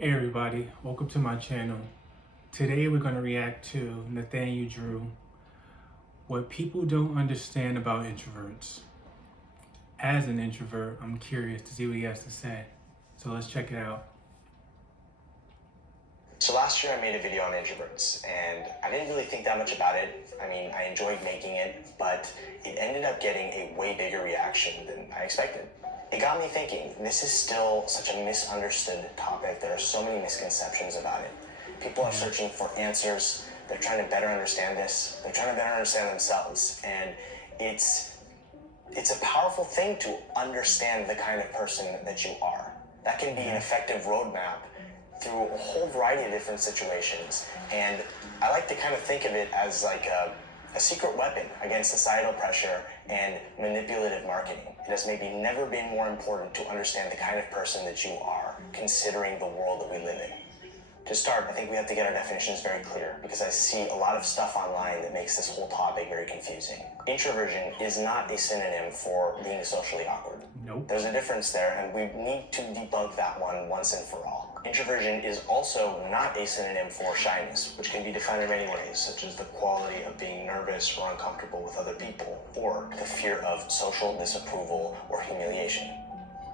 Hey everybody, welcome to my channel. Today we're going to react to Nathaniel Drew, what people don't understand about introverts. As an introvert, I'm curious to see what he has to say. So let's check it out. So last year I made a video on introverts and I didn't really think that much about it. I mean, I enjoyed making it, but it ended up getting a way bigger reaction than I expected. It got me thinking, this is still such a misunderstood topic. There are so many misconceptions about it. People are searching for answers. They're trying to better understand this. They're trying to better understand themselves. And it's a powerful thing to understand the kind of person that you are. That can be an effective roadmap through a whole variety of different situations. And I like to kind of think of it as like a secret weapon against societal pressure and manipulative marketing. It has maybe never been more important to understand the kind of person that you are, considering the world that we live in. To start, I think we have to get our definitions very clear because I see a lot of stuff online that makes this whole topic very confusing. Introversion is not a synonym for being socially awkward. Nope. There's a difference there, and we need to debunk that one once and for all. Introversion is also not a synonym for shyness, which can be defined in many ways, such as the quality of being nervous or uncomfortable with other people, or the fear of social disapproval or humiliation.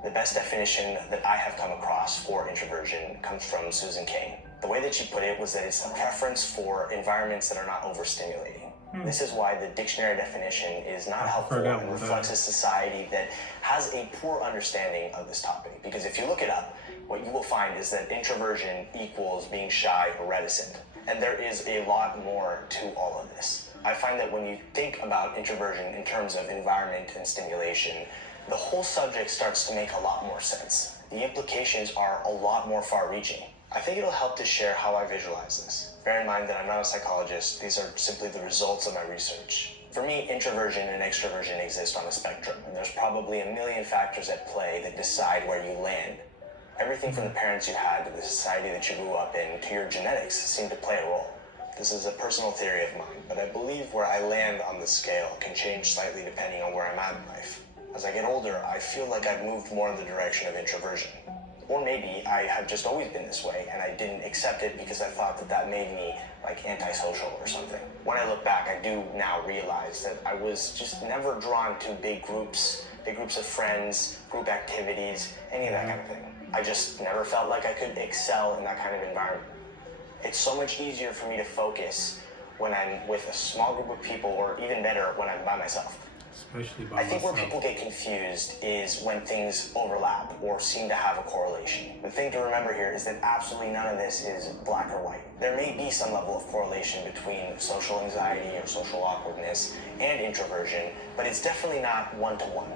The best definition that I have come across for introversion comes from Susan Cain. The way that she put it was that it's a preference for environments that are not overstimulating. This is why the dictionary definition is not helpful and reflects a society that has a poor understanding of this topic. Because if you look it up, what you will find is that introversion equals being shy or reticent. And there is a lot more to all of this. I find that when you think about introversion in terms of environment and stimulation, the whole subject starts to make a lot more sense. The implications are a lot more far-reaching. I think it'll help to share how I visualize this. Bear in mind that I'm not a psychologist. These are simply the results of my research. For me, introversion and extroversion exist on a spectrum, and there's probably a million factors at play that decide where you land. Everything from the parents you had to the society that you grew up in to your genetics seem to play a role. This is a personal theory of mine, but I believe where I land on the scale can change slightly depending on where I'm at in life. As I get older, I feel like I've moved more in the direction of introversion. Or maybe I have just always been this way and I didn't accept it because I thought that that made me like antisocial or something. When I look back, I do now realize that I was just never drawn to big groups of friends, group activities, any of that kind of thing. I just never felt like I could excel in that kind of environment. It's so much easier for me to focus when I'm with a small group of people, or even better, when I'm by myself. Especially by I think myself. where people get confused is when things overlap or seem to have a correlation. The thing to remember here is that absolutely none of this is black or white. There may be some level of correlation between social anxiety or social awkwardness and introversion, but it's definitely not one-to-one.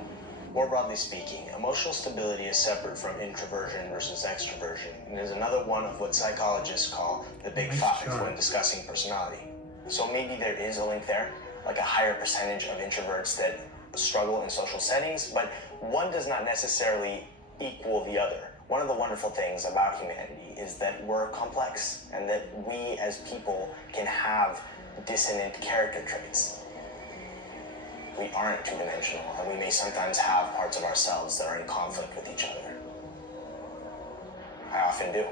More broadly speaking, emotional stability is separate from introversion versus extroversion, and is another one of what psychologists call the big five when discussing personality. So maybe there is a link there, like a higher percentage of introverts that struggle in social settings, but one does not necessarily equal the other. One of the wonderful things about humanity is that we're complex and that we as people can have dissonant character traits. We aren't two-dimensional, and we may sometimes have parts of ourselves that are in conflict with each other. I often do.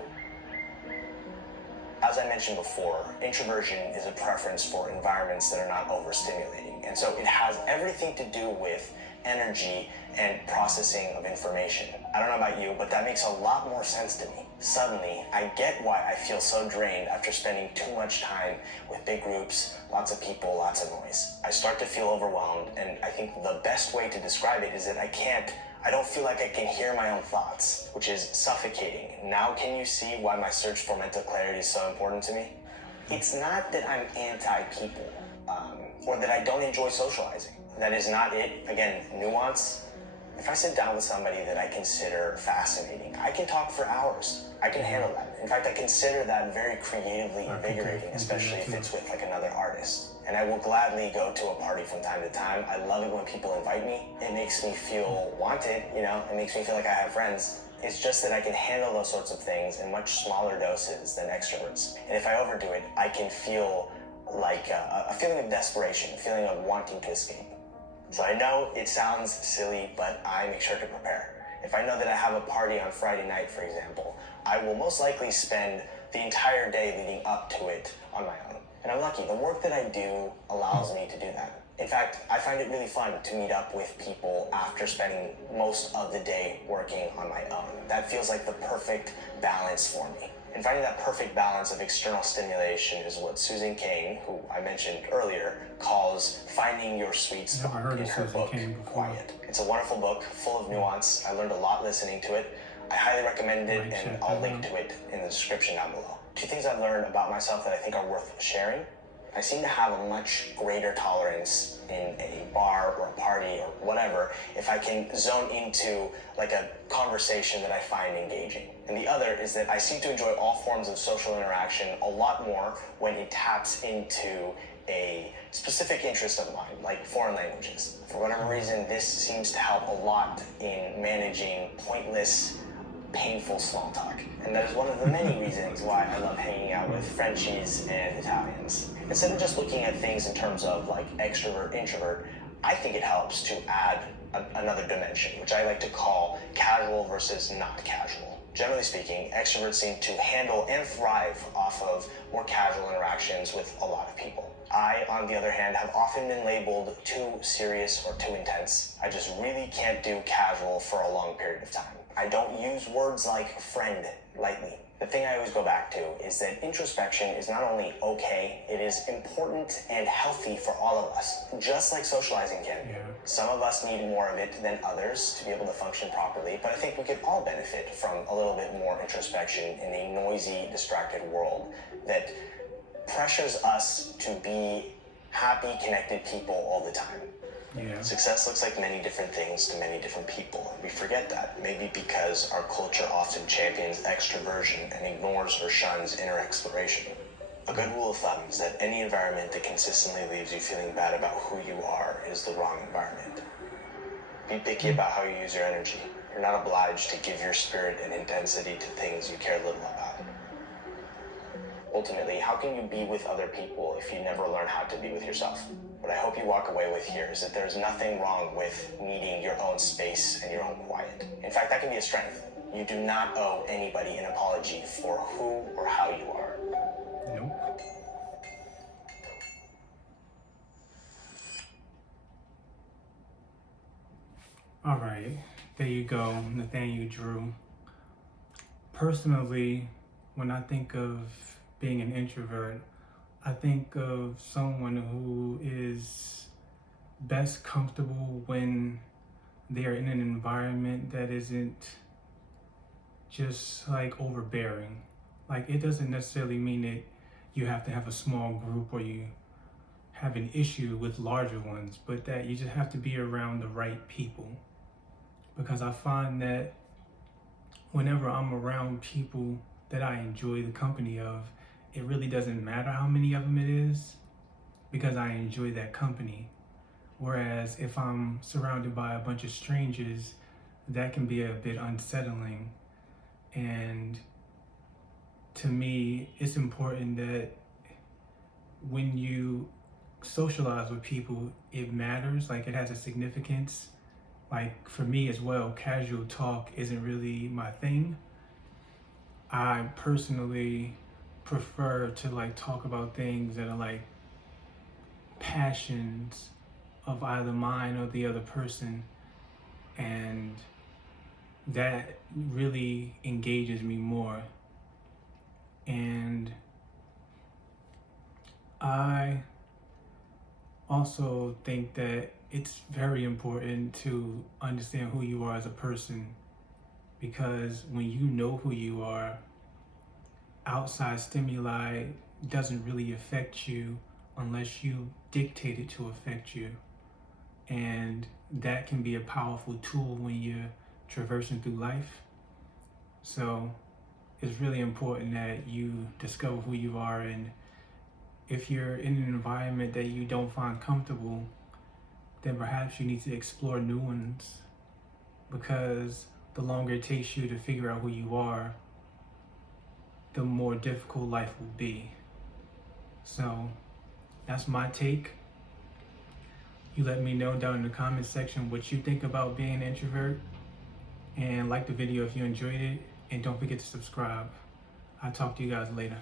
As I mentioned before, introversion is a preference for environments that are not overstimulating, and so it has everything to do with energy and processing of information. I don't know about you, but that makes a lot more sense to me. Suddenly, I get why I feel so drained after spending too much time with big groups, lots of people, lots of noise. I start to feel overwhelmed, and I think the best way to describe it is that I don't feel like I can hear my own thoughts, which is suffocating. Now can you see why my search for mental clarity is so important to me? It's not that I'm anti-people, or that I don't enjoy socializing. That is not it. Again, nuance. If I sit down with somebody that I consider fascinating, I can talk for hours. I can handle that. In fact, I consider that very creatively invigorating, especially if it's with like another artist. And I will gladly go to a party from time to time. I love it when people invite me. It makes me feel wanted, you know? It makes me feel like I have friends. It's just that I can handle those sorts of things in much smaller doses than extroverts. And if I overdo it, I can feel like a feeling of desperation, a feeling of wanting to escape. So I know it sounds silly, but I make sure to prepare. If I know that I have a party on Friday night, for example, I will most likely spend the entire day leading up to it on my own. And I'm lucky, the work that I do allows me to do that. In fact, I find it really fun to meet up with people after spending most of the day working on my own. That feels like the perfect balance for me. And finding that perfect balance of external stimulation is what Susan Cain, who I mentioned earlier, calls finding your sweet spot in her book, Quiet. It's a wonderful book, full of nuance. I learned a lot listening to it. I highly recommend it, and I'll link to it in the description down below. 2 things I've learned about myself that I think are worth sharing. I seem to have a much greater tolerance in a bar or a party or whatever if I can zone into like a conversation that I find engaging. And the other is that I seem to enjoy all forms of social interaction a lot more when it taps into a specific interest of mine, like foreign languages. For whatever reason, this seems to help a lot in managing pointless, painful small talk. And that is one of the many reasons why I love hanging out with Frenchies and Italians. Instead of just looking at things in terms of like extrovert, introvert, I think it helps to add another dimension, which I like to call casual versus not casual. Generally speaking, extroverts seem to handle and thrive off of more casual interactions with a lot of people. I, on the other hand, have often been labeled too serious or too intense. I just really can't do casual for a long period of time. I don't use words like friend lightly. The thing I always go back to is that introspection is not only okay, it is important and healthy for all of us, just like socializing can be. Some of us need more of it than others to be able to function properly, but I think we could all benefit from a little bit more introspection in a noisy, distracted world that pressures us to be happy, connected people all the time. Success looks like many different things to many different people. We forget that, maybe because our culture often champions extroversion and ignores or shuns inner exploration. A good rule of thumb is that any environment that consistently leaves you feeling bad about who you are is the wrong environment. Be picky about how you use your energy. You're not obliged to give your spirit and intensity to things you care little about. Ultimately, how can you be with other people if you never learn how to be with yourself? What I hope you walk away with here is that there's nothing wrong with needing your own space and your own quiet. In fact, that can be a strength. You do not owe anybody an apology for who or how you are. Nope. All right, there you go, Nathaniel Drew. Personally, when I think of being an introvert, I think of someone who is best comfortable when they are in an environment that isn't just like overbearing. Like, it doesn't necessarily mean that you have to have a small group or you have an issue with larger ones, but that you just have to be around the right people. Because I find that whenever I'm around people that I enjoy the company of, it really doesn't matter how many of them it is, because I enjoy that company. Whereas if I'm surrounded by a bunch of strangers, that can be a bit unsettling. And to me, it's important that when you socialize with people, it matters, like it has a significance. Like for me as well, casual talk isn't really my thing. I personally prefer to like talk about things that are like passions of either mine or the other person, and that really engages me more. And I also think that it's very important to understand who you are as a person, because when you know who you are, outside stimuli doesn't really affect you unless you dictate it to affect you. And that can be a powerful tool when you're traversing through life. So it's really important that you discover who you are, and if you're in an environment that you don't find comfortable, then perhaps you need to explore new ones, because the longer it takes you to figure out who you are, the more difficult life will be. So that's my take. You let me know down in the comment section what you think about being an introvert. and like the video if you enjoyed it, and don't forget to subscribe. I'll talk to you guys later.